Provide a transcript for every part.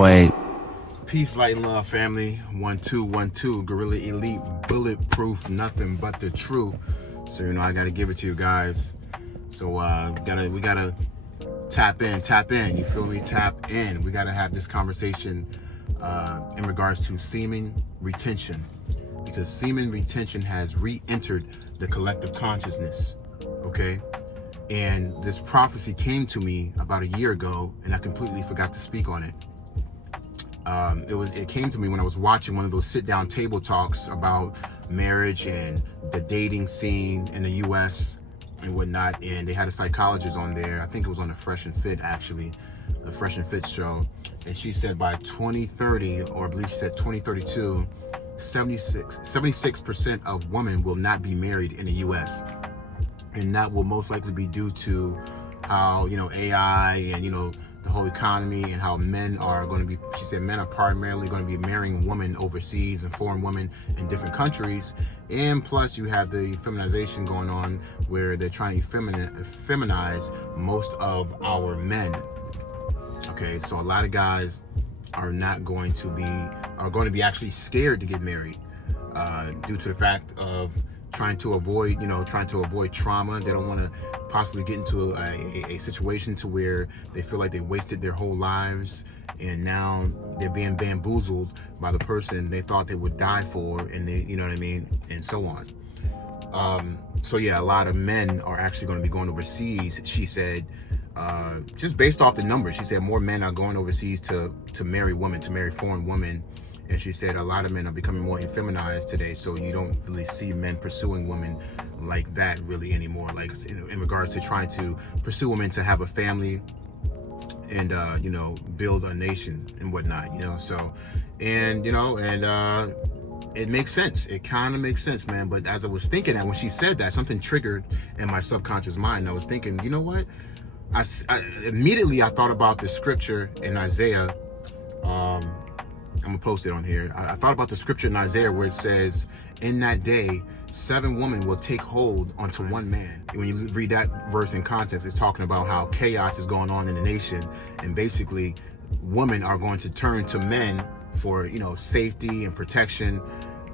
Wait. Peace, light, and love, family. 1212, Gorilla Elite, bulletproof, nothing but the truth. So I gotta give it to you guys. So we gotta tap in. You feel me? Tap in. We gotta have this conversation in regards to semen retention, because semen retention has re-entered the collective consciousness. Okay. And this prophecy came to me about a year ago, and I completely forgot to speak on it. It came to me when I was watching one of those sit-down table talks about marriage and the dating scene in the U.S. and whatnot, and they had a psychologist on there. I think it was on the Fresh and Fit, actually, the Fresh and Fit show, and she said by 2030, or I believe she said 2032, 76% of women will not be married in the U.S., and that will most likely be due to how, AI and, the whole economy, and how men are going to be, she said men are primarily going to be marrying women overseas and foreign women in different countries. And plus you have the feminization going on, where they're trying to feminize most of our men. Okay, so a lot of guys are going to be actually scared to get married due to the fact of trying to avoid trauma. They don't want to possibly get into a situation to where they feel like they wasted their whole lives, and now they're being bamboozled by the person they thought they would die for, and they, you know what I mean, and so on. So yeah, a lot of men are actually going to be going overseas. She said, just based off the numbers, she said more men are going overseas to marry women, to marry foreign women. And she said a lot of men are becoming more effeminized today, so you don't really see men pursuing women like that really anymore, like in regards to trying to pursue women to have a family and build a nation and whatnot, so it makes sense. It kind of makes sense, man. But as I was thinking that, when she said that, something triggered in my subconscious mind. I was thinking, you know what, I immediately thought about the scripture in Isaiah. I'm gonna post it on here. I thought about the scripture in Isaiah where it says, in that day, 7 women will take hold onto one man. And when you read that verse in context, it's talking about how chaos is going on in the nation. And basically, women are going to turn to men for, safety and protection,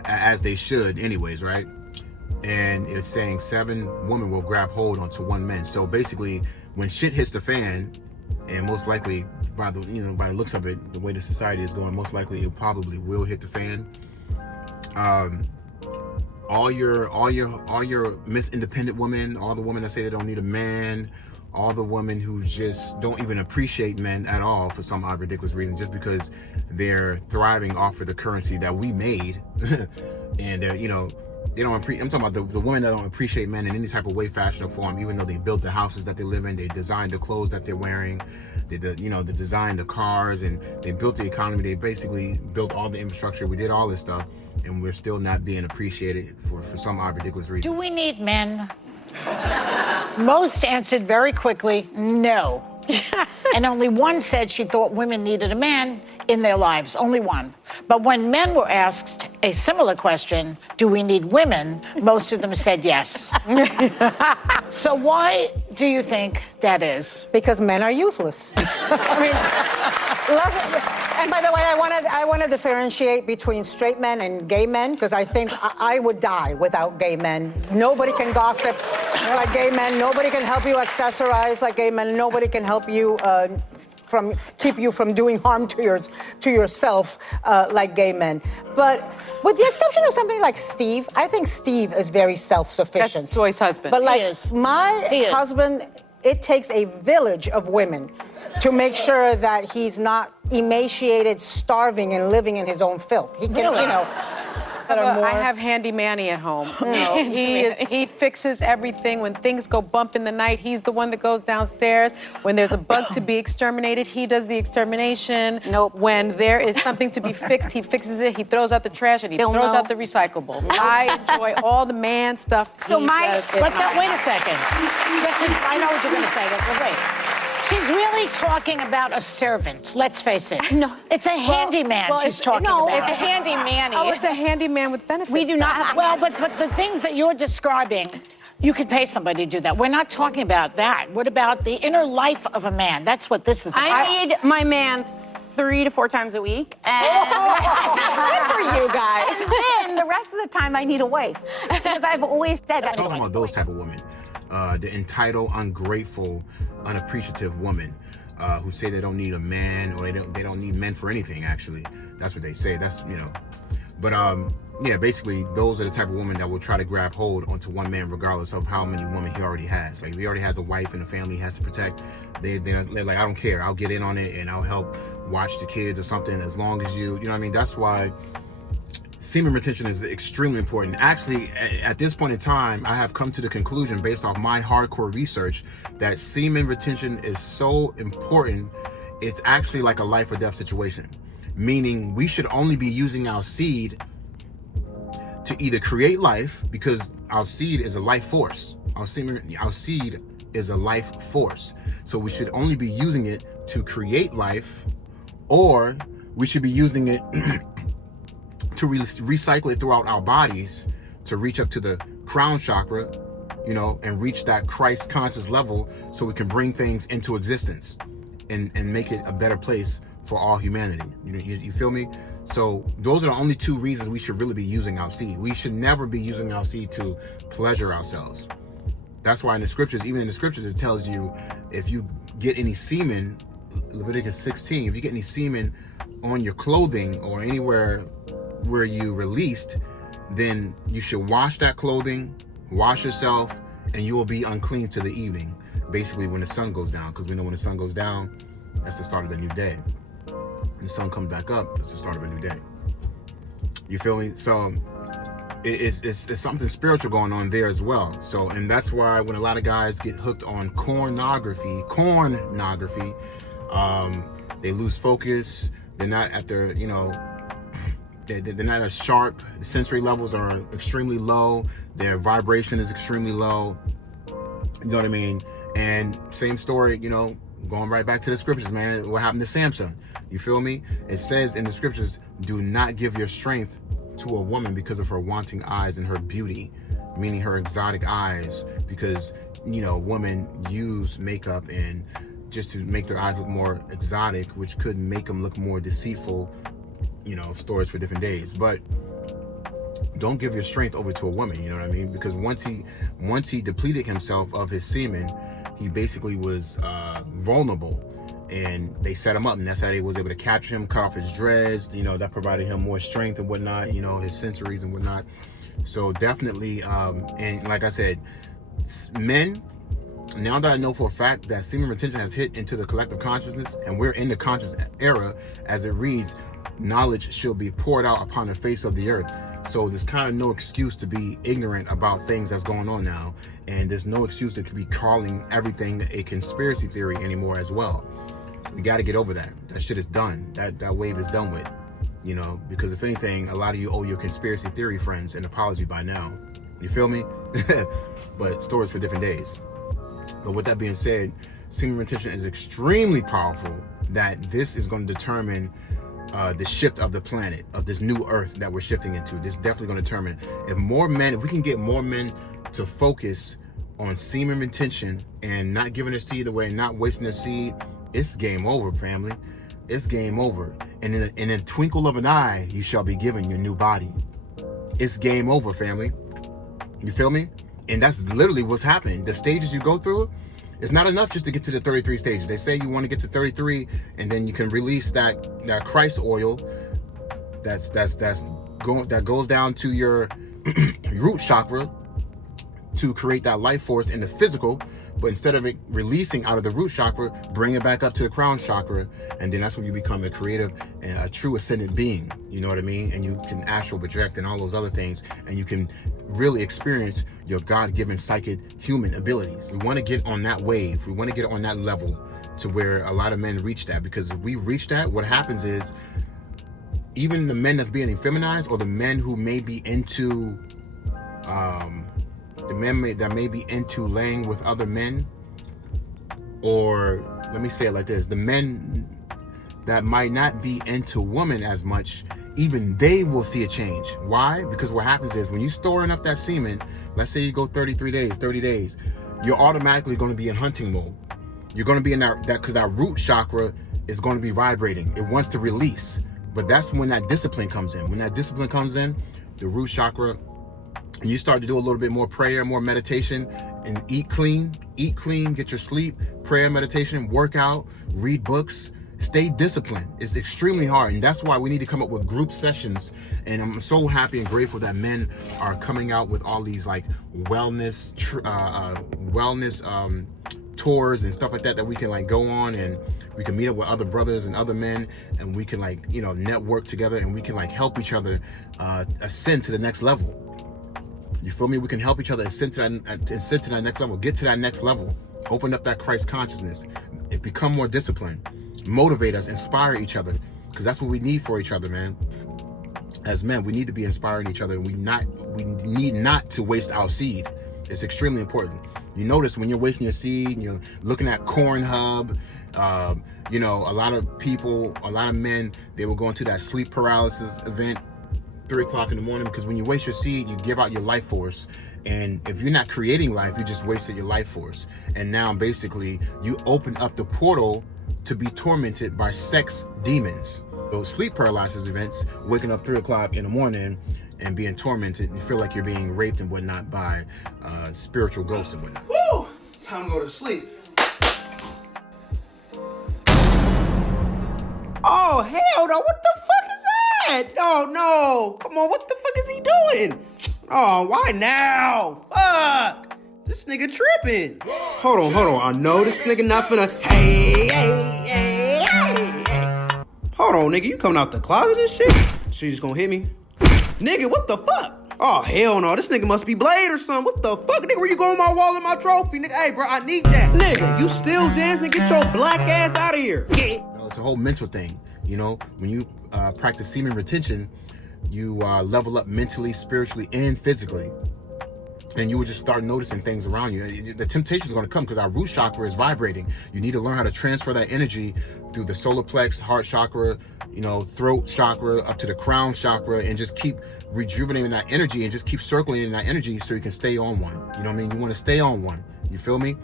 as they should anyways, right? And it's saying 7 women will grab hold onto one man. So basically, when shit hits the fan, and most likely, by the looks of it, the way the society is going, most likely it probably will hit the fan. All your Miss Independent women, all the women that say they don't need a man, all the women who just don't even appreciate men at all for some odd ridiculous reason, just because they're thriving off of the currency that we made, and they're, they don't I'm talking about the women that don't appreciate men in any type of way, fashion, or form, even though they built the houses that they live in, they designed the clothes that they're wearing, they designed the cars, and they built the economy. They basically built all the infrastructure. We did all this stuff, and we're still not being appreciated for some odd ridiculous reason. Do we need men? Most answered very quickly, no. And only one said she thought women needed a man in their lives, only one. But when men were asked a similar question, do we need women, most of them said yes. So why do you think that is? Because men are useless. I mean, and by the way, I want to differentiate between straight men and gay men, because I think I would die without gay men. Nobody can gossip like gay men. Nobody can help you accessorize like gay men. Nobody can help you keep you from doing harm to yourself like gay men. But with the exception of somebody like Steve, I think Steve is very self-sufficient. That's Joy's husband. But like my husband, it takes a village of women to make sure that he's not emaciated, starving, and living in his own filth. He can, I have Handy Manny at home. He fixes everything. When things go bump in the night, he's the one that goes downstairs. When there's a bug to be exterminated, he does the extermination. Nope. When there is something to be fixed, he fixes it. He throws out the trash, and he throws out the recyclables. I enjoy all the man stuff. So wait a second. I know what you're going to say, but wait. She's really talking about a servant, let's face it. No. It's a handyman she's talking about. No, it's a handyman. Oh, it's a handyman with benefits. We do not have... Well, but the things that you're describing, You could pay somebody to do that. We're not talking about that. What about the inner life of a man? That's what this is about. I need my man 3 to 4 times a week. And Good for you guys. then the rest of the time I need a wife. Because I've always said that. Talking about those type of women, the entitled, ungrateful, unappreciative women who say they don't need a man, or they don't need men for anything. Actually, that's what they say. That's, you know, but yeah, basically those are the type of women that will try to grab hold onto one man regardless of how many women he already has. Like, if he already has a wife and a family he has to protect, they're like, I don't care, I'll get in on it and I'll help watch the kids or something, as long as you know what I mean. That's why semen retention is extremely important. Actually, at this point in time, I have come to the conclusion, based off my hardcore research, that semen retention is so important. It's actually like a life or death situation, meaning we should only be using our seed to either create life, because our seed is a life force. Our seed is a life force. So we should only be using it to create life, or we should be using it to recycle it throughout our bodies to reach up to the crown chakra, you know, and reach that Christ conscious level, so we can bring things into existence and make it a better place for all humanity. You feel me? So those are the only 2 reasons we should really be using our seed. We should never be using our seed to pleasure ourselves. That's why in the scriptures, even in the scriptures, it tells you, if you get any semen, Leviticus 16, if you get any semen on your clothing or anywhere where you released, then you should wash that clothing, wash yourself, and you will be unclean to the evening, basically when the sun goes down, because we know when the sun goes down, that's the start of the new day. When the sun comes back up, it's the start of a new day. You feel me? So it's something spiritual going on there as well. So, and that's why when a lot of guys get hooked on pornography, they lose focus. They're not at their, you know, they're not as sharp. The sensory levels are extremely low. Their vibration is extremely low. You know what I mean? And same story, you know, going right back to the scriptures, man. What happened to Samson? You feel me? It says in the scriptures, do not give your strength to a woman because of her wanting eyes and her beauty, meaning her exotic eyes, because, you know, women use makeup and just to make their eyes look more exotic, which could make them look more deceitful, you know, stories for different days. But don't give your strength over to a woman, you know what I mean? Because once he depleted himself of his semen, he basically was vulnerable, and they set him up, and that's how they was able to capture him, cut off his dreads, you know, that provided him more strength and whatnot, you know, his sensories and whatnot. So definitely, and like I said, men, now that I know for a fact that semen retention has hit into the collective consciousness, and we're in the conscious era, as it reads, knowledge shall be poured out upon the face of the earth. So there's kind of no excuse to be ignorant about things that's going on now, and there's no excuse to be calling everything a conspiracy theory anymore as well. We got to get over that. That shit is done. That wave is done with, you know, because if anything, a lot of you owe your conspiracy theory friends an apology by now. You feel me? But stories for different days. But with that being said, semen retention is extremely powerful, that this is going to determine the shift of the planet, of this new earth that we're shifting into. This is definitely going to determine if we can get more men to focus on semen retention and not giving their seed away and not wasting their seed, it's game over, family. It's game over. And in a twinkle of an eye, you shall be given your new body. It's game over, family. You feel me? And that's literally what's happening. The stages you go through, it's not enough just to get to the 33 stages. They say you want to get to 33, and then you can release that Christ oil that goes down to your root chakra to create that life force in the physical. But instead of it releasing out of the root chakra, bring it back up to the crown chakra, and then that's when you become a creative and a true ascendant being. You know what I mean? And you can astral project and all those other things, and you can really experience your God-given psychic human abilities. We want to get on that wave. We want to get on that level to where a lot of men reach that, because if we reach that, what happens is even the men that's being effeminized, or the men who may be into that may be into laying with other men, or let me say it like this, the men that might not be into women as much, even they will see a change. Why? Because what happens is when you storing up that semen, let's say you go 33 days, 30 days, you're automatically going to be in hunting mode. You're going to be in that because that root chakra is going to be vibrating. It wants to release. But that's when that discipline comes in. When that discipline comes in, the root chakra, and you start to do a little bit more prayer, more meditation, and eat clean, get your sleep, prayer, meditation, work out, read books, stay disciplined. It's extremely hard, and that's why we need to come up with group sessions. And I'm so happy and grateful that men are coming out with all these like wellness tours and stuff like that we can like go on, and we can meet up with other brothers and other men, and we can like, you know, network together, and we can like help each other ascend to the next level. You feel me? We can help each other ascend to that next level, get to that next level, open up that Christ consciousness, become more disciplined, motivate us, inspire each other, because that's what we need for each other, man. As men, we need to be inspiring each other, and we need not to waste our seed. It's extremely important. You notice when you're wasting your seed and you're looking at Pornhub, you know, a lot of men, they will go into that sleep paralysis event 3 o'clock in the morning, because when you waste your seed, you give out your life force. And if you're not creating life, you just wasted your life force. And now basically you open up the portal to be tormented by sex demons. Those sleep paralysis events, waking up 3 o'clock in the morning and being tormented, you feel like you're being raped and whatnot by spiritual ghosts and whatnot. Woo! Time to go to sleep. Oh, hell no. What the fuck is that? Oh, no. Come on, what the fuck is he doing? Oh, why now? Fuck. This nigga tripping. Hold on. I know this nigga not finna. Hey. Hold on, nigga. You coming out the closet and shit? So you just gonna hit me? Nigga, what the fuck? Oh, hell no. This nigga must be Blade or something. What the fuck? Nigga, where you going with my wallet and my trophy? Nigga, hey, bro, I need that. Nigga, you still dancing? Get your black ass out of here. It's a whole mental thing. You know, when you practice semen retention, you level up mentally, spiritually, and physically. And you will just start noticing things around you. The temptation is going to come because our root chakra is vibrating. You need to learn how to transfer that energy through the solar plex, heart chakra, you know, throat chakra, up to the crown chakra, and just keep rejuvenating that energy and just keep circling in that energy so you can stay on one. You know what I mean? You want to stay on one. You feel me?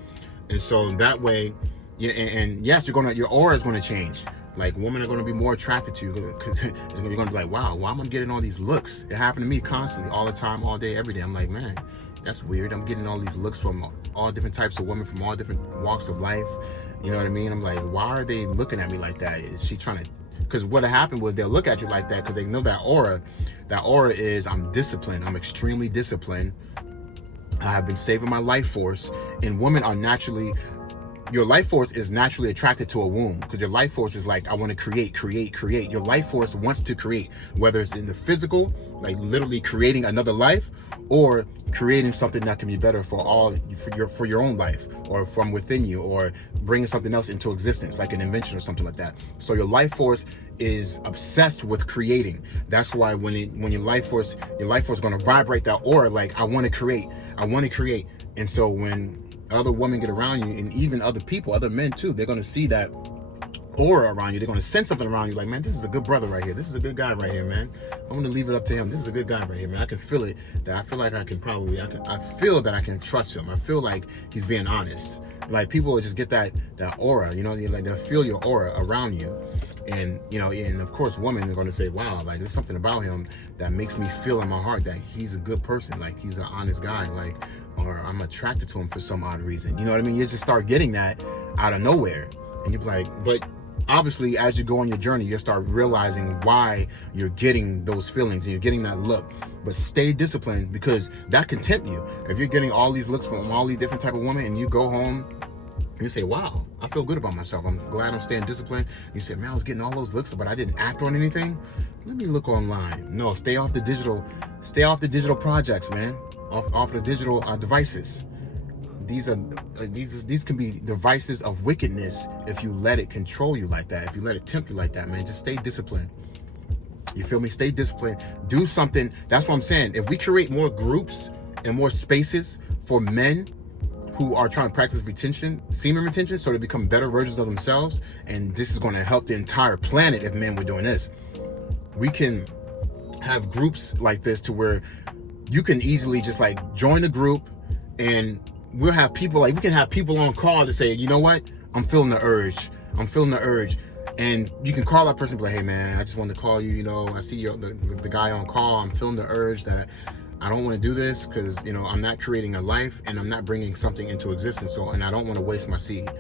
And so that way, and yes, your aura is going to change. Like, women are going to be more attracted to you because you're going to be like, wow, why am I getting all these looks? It happened to me constantly, all the time, all day, every day. I'm like, man, that's weird. I'm getting all these looks from all different types of women from all different walks of life. You know what I mean? I'm like, why are they looking at me like that? Is she trying to... Because what happened was they'll look at you like that because they know that aura. That aura is, I'm disciplined. I'm extremely disciplined. I have been saving my life force. And women are naturally... Your life force is naturally attracted to a womb because your life force is like, I want to create. Your life force wants to create, whether it's in the physical, like literally creating another life, or creating something that can be better for your own life, or from within you, or bringing something else into existence, like an invention or something like that. So your life force is obsessed with creating. That's why when your life force is going to vibrate that aura, like, I want to create. And so when other women get around you, and even other people, other men too, they're going to see that aura around you. They're going to sense something around you, like, man, this is a good brother right here. This is a good guy right here, man. I'm going to leave it up to him. This is a good guy right here, man. I can feel it, that I feel like I feel that I can trust him. I feel like he's being honest. Like, people will just get that aura, you know, like they'll feel your aura around you. And, you know, and of course, women are going to say, wow, like, there's something about him that makes me feel in my heart that he's a good person. Like, he's an honest guy. Like, or I'm attracted to him for some odd reason. You know what I mean? You just start getting that out of nowhere. And you're like, but obviously, as you go on your journey, you'll start realizing why you're getting those feelings and you're getting that look. But stay disciplined, because that can tempt you. If you're getting all these looks from all these different type of women, and you go home and you say, wow, I feel good about myself. I'm glad I'm staying disciplined. You say, man, I was getting all those looks, but I didn't act on anything. Let me look online. No, stay off the digital projects, man. Off the digital devices. These can be devices of wickedness if you let it control you like that. If you let it tempt you like that, man, just stay disciplined. You feel me? Stay disciplined. Do something. That's what I'm saying. If we create more groups and more spaces for men who are trying to practice semen retention, so they become better versions of themselves, and this is going to help the entire planet if men were doing this. We can have groups like this to where you can easily just like join the group, and we'll have people we can have people on call to say, you know what, I'm feeling the urge, and you can call that person and be like, hey man, I just wanted to call you, you know, I see the guy on call, I'm feeling the urge that I don't want to do this because, you know, I'm not creating a life and I'm not bringing something into existence, and I don't want to waste my seed.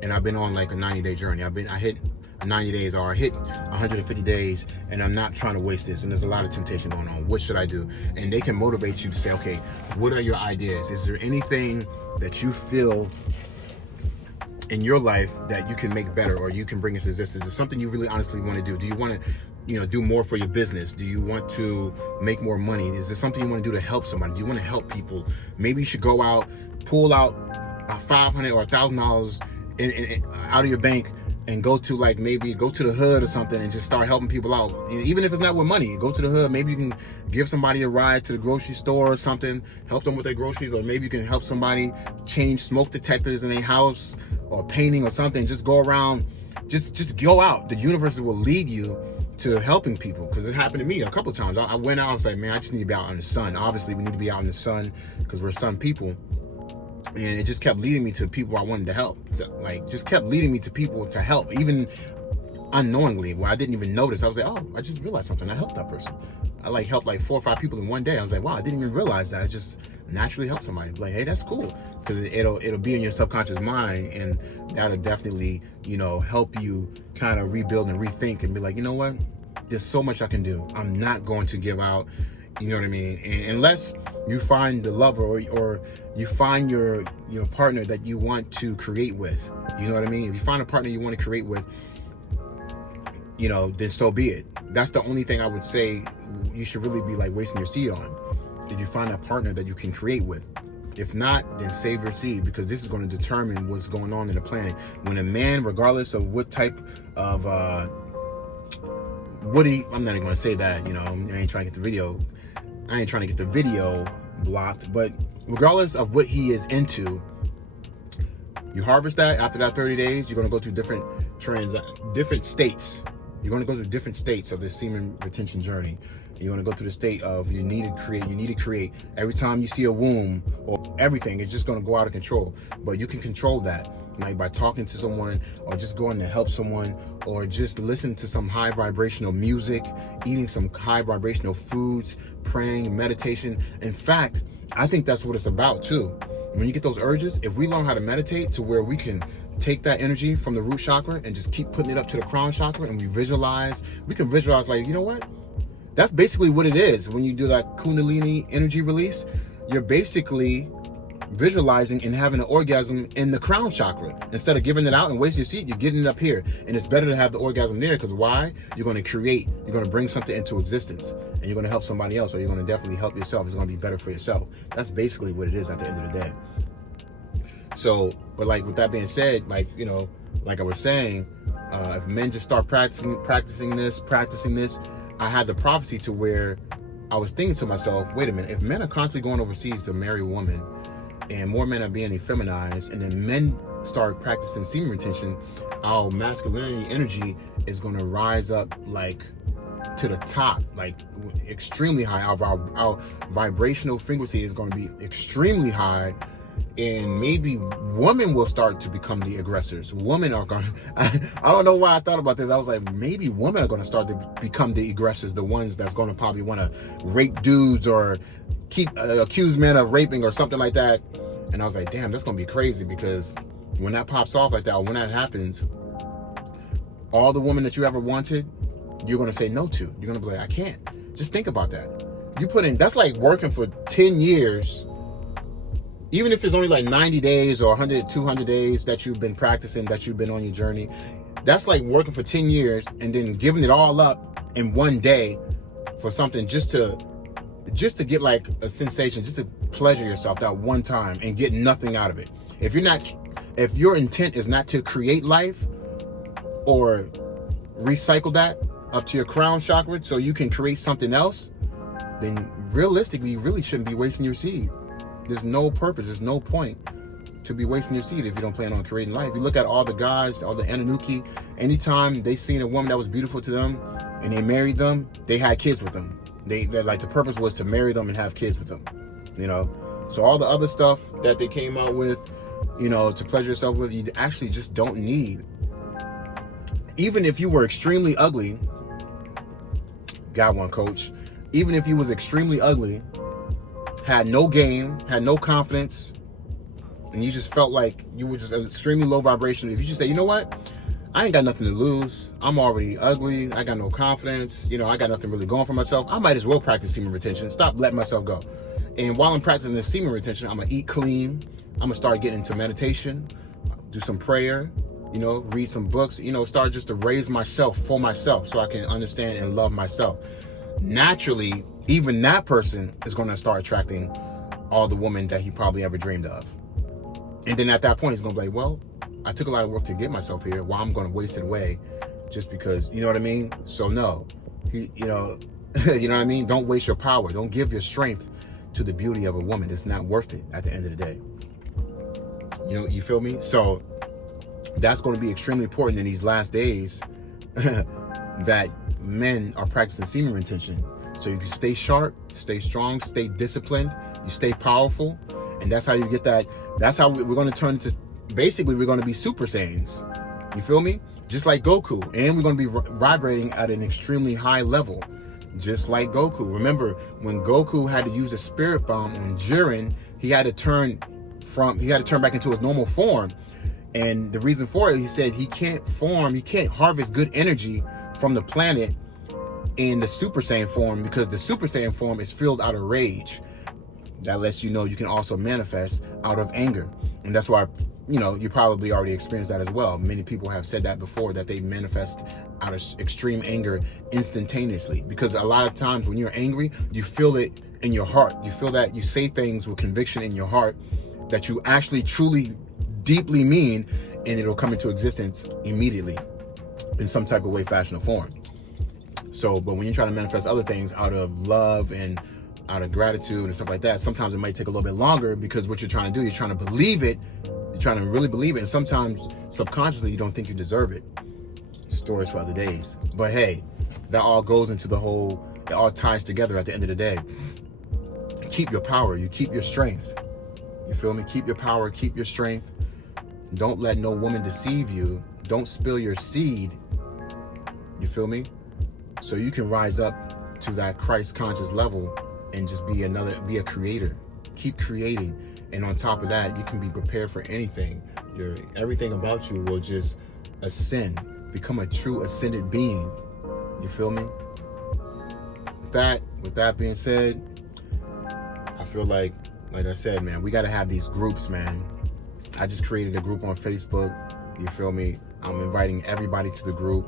And I've been on like a 90-day journey. I hit 90 days, or I hit 150 days, and I'm not trying to waste this, and there's a lot of temptation going on. What should I do? And they can motivate you to say, okay, what are your ideas? Is there anything that you feel in your life that you can make better, or you can bring into existence? Is it something you really honestly want to do? Do you want to, you know, do more for your business? Do you want to make more money? Is there something you want to do to help somebody? Do you want to help people? Maybe you should go out, pull out $500 or $1,000 out of your bank and go to maybe go to the hood or something and just start helping people out. Even if it's not with money, go to the hood. Maybe you can give somebody a ride to the grocery store or something, help them with their groceries, or maybe you can help somebody change smoke detectors in their house or painting or something. Just go around, just go out. The universe will lead you to helping people, because it happened to me a couple of times. I went out, I was like, man, I just need to be out in the sun. Obviously, we need to be out in the sun because we're sun people. And it just kept leading me to people I wanted to help. So, just kept leading me to people to help, even unknowingly, where I didn't even notice. I was like, oh, I just realized something. I helped that person. I helped 4 or 5 people in one day. I was like, wow, I didn't even realize that. I just naturally helped somebody. Like, hey, that's cool, because it'll be in your subconscious mind, and that'll definitely, you know, help you kind of rebuild and rethink and be like, you know what, there's so much I can do. I'm not going to give out. You know what I mean? And unless you find the lover or you find your partner that you want to create with. You know what I mean? If you find a partner you want to create with, you know, then so be it. That's the only thing I would say you should really be wasting your seed on. If you find a partner that you can create with. If not, then save your seed, because this is going to determine what's going on in the planet. When a man, regardless of what type of I'm not even going to say that, you know, I ain't trying to get the video blocked, but regardless of what he is into, you harvest that. After that 30 days, you're going to go through different states. You're going to go through different states of this semen retention journey. You're going to go through the state of you need to create. Every time you see a womb or everything, it's just going to go out of control. But you can control that, by talking to someone, or just going to help someone, or just listen to some high vibrational music, eating some high vibrational foods, praying, meditation. In fact, I think that's what it's about too. When you get those urges, if we learn how to meditate to where we can take that energy from the root chakra and just keep putting it up to the crown chakra, and we can visualize you know what? That's basically what it is. When you do that Kundalini energy release, you're basically visualizing and having an orgasm in the crown chakra. Instead of giving it out and wasting your seed, you're getting it up here. And it's better to have the orgasm there, because why? You're going to create, you're going to bring something into existence, and you're going to help somebody else, or you're going to definitely help yourself. It's going to be better for yourself. That's basically what it is at the end of the day. So, but with that being said, I was saying, if men just start practicing this, I had the prophecy to where I was thinking to myself, wait a minute, if men are constantly going overseas to marry a woman, and more men are being effeminized, and then men start practicing semen retention, our masculinity energy is going to rise up to the top, extremely high. Our vibrational frequency is going to be extremely high, and maybe women will start to become the aggressors. Women are going to, I don't know why I thought about this. I was like, maybe women are going to start to become the aggressors, the ones that's going to probably want to rape dudes or accuse men of raping or something like that. And I was like, damn, that's going to be crazy, because when that pops off like that, or when that happens, all the women that you ever wanted, you're going to say no to. You're going to be like, I can't. Just think about that. That's like working for 10 years. Even if it's only 90 days or 100, 200 days that you've been practicing, that you've been on your journey, that's like working for 10 years and then giving it all up in one day for something just to get a sensation, just to pleasure yourself that one time and get nothing out of it. If your intent is not to create life or recycle that up to your crown chakra so you can create something else, then realistically, you really shouldn't be wasting your seed. There's no purpose, there's no point to be wasting your seed if you don't plan on creating life. You look at all the guys, all the Anunnaki, anytime they seen a woman that was beautiful to them and they married them, they had kids with them. They're like, the purpose was to marry them and have kids with them, you know. So all the other stuff that they came out with, you know, to pleasure yourself with, you actually just don't need. Even if you were extremely ugly, got one, coach. Even if you was extremely ugly, had no game, had no confidence, and you just felt like you were just extremely low vibration, if you just say, you know what, I ain't got nothing to lose, I'm already ugly, I got no confidence, you know, I got nothing really going for myself, I might as well practice semen retention, stop letting myself go. And while I'm practicing this semen retention, I'm gonna eat clean, I'm gonna start getting into meditation, do some prayer, you know, read some books, you know, start just to raise myself for myself so I can understand and love myself. Naturally, even that person is gonna start attracting all the women that he probably ever dreamed of. And then at that point, he's gonna be like, well, I took a lot of work to get myself here. Why I'm gonna waste it away just because, you know what I mean? So no, you know, you know what I mean? Don't waste your power. Don't give your strength to the beauty of a woman. It's not worth it at the end of the day. You know, you feel me? So that's going to be extremely important in these last days that men are practicing semen retention. So you can stay sharp, stay strong, stay disciplined, you stay powerful. And that's how you get that. That's how we're going to turn into, basically, we're going to be Super Saiyans. You feel me? Just like Goku. And we're going to be vibrating at an extremely high level, just like Goku. Remember, when Goku had to use a spirit bomb on Jiren, he had to turn back into his normal form. And the reason for it, he said he can't harvest good energy from the planet in the Super Saiyan form, because the Super Saiyan form is filled out of rage. That lets you know you can also manifest out of anger. And that's why, you know, you probably already experienced that as well. Many people have said that before, that they manifest out of extreme anger instantaneously. Because a lot of times when you're angry, you feel it in your heart. You feel that you say things with conviction in your heart that you actually truly deeply mean, and it'll come into existence immediately in some type of way, fashion, or form. So, but when you're trying to manifest other things out of love and out of gratitude and stuff like that, sometimes it might take a little bit longer, because what you're trying to do, you're trying to believe it, you're trying to really believe it, and sometimes subconsciously you don't think you deserve it. Stories for other days. But hey, that all goes into the whole, it all ties together at the end of the day. You keep your power, you keep your strength. You feel me? Keep your power, keep your strength. Don't let no woman deceive you. Don't spill your seed. You feel me? So you can rise up to that Christ conscious level and just be a creator. Keep creating. And on top of that, you can be prepared for anything. Everything about you will just ascend, become a true ascended being. You feel me? With that being said, I feel like I said, man, we got to have these groups, man. I just created a group on Facebook. You feel me? I'm inviting everybody to the group.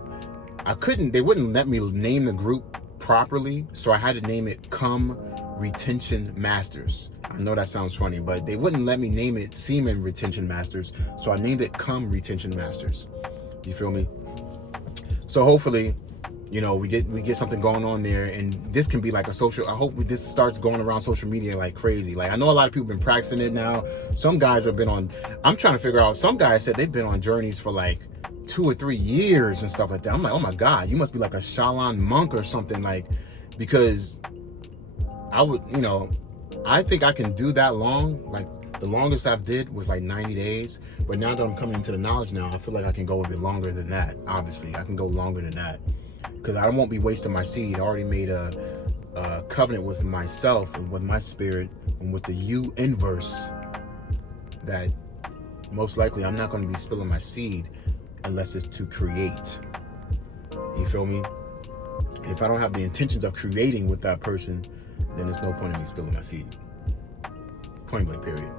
They wouldn't let me name the group properly, so I had to name it Come Retention Masters. I know that sounds funny, but they wouldn't let me name it Semen Retention Masters, so I named it Come Retention Masters. You feel me? So hopefully, you know, we get something going on there, and this can be like a social. I hope this starts going around social media like crazy. Like, I know a lot of people have been practicing it now. Some guys have been on. I'm trying to figure out. Some guys said they've been on journeys for like 2 or 3 years and stuff like that. I'm like, oh my God, you must be like a Shaolin monk or something, like, because I would, you know, I think I can do that long. Like, the longest I've did was like 90 days. But now that I'm coming into the knowledge now, I feel like I can go a bit longer than that. Obviously, I can go longer than that, because I won't be wasting my seed. I already made a covenant with myself and with my spirit and with the universe that most likely I'm not going to be spilling my seed unless it's to create. You feel me? If I don't have the intentions of creating with that person, then there's no point in me spilling my seed. Point blank, period.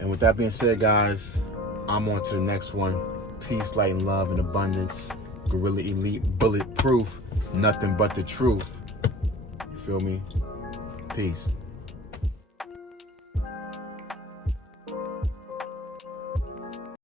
And with that being said, guys, I'm on to the next one. Peace, light, and love in abundance. Gorilla Elite, bulletproof, nothing but the truth. You feel me? Peace.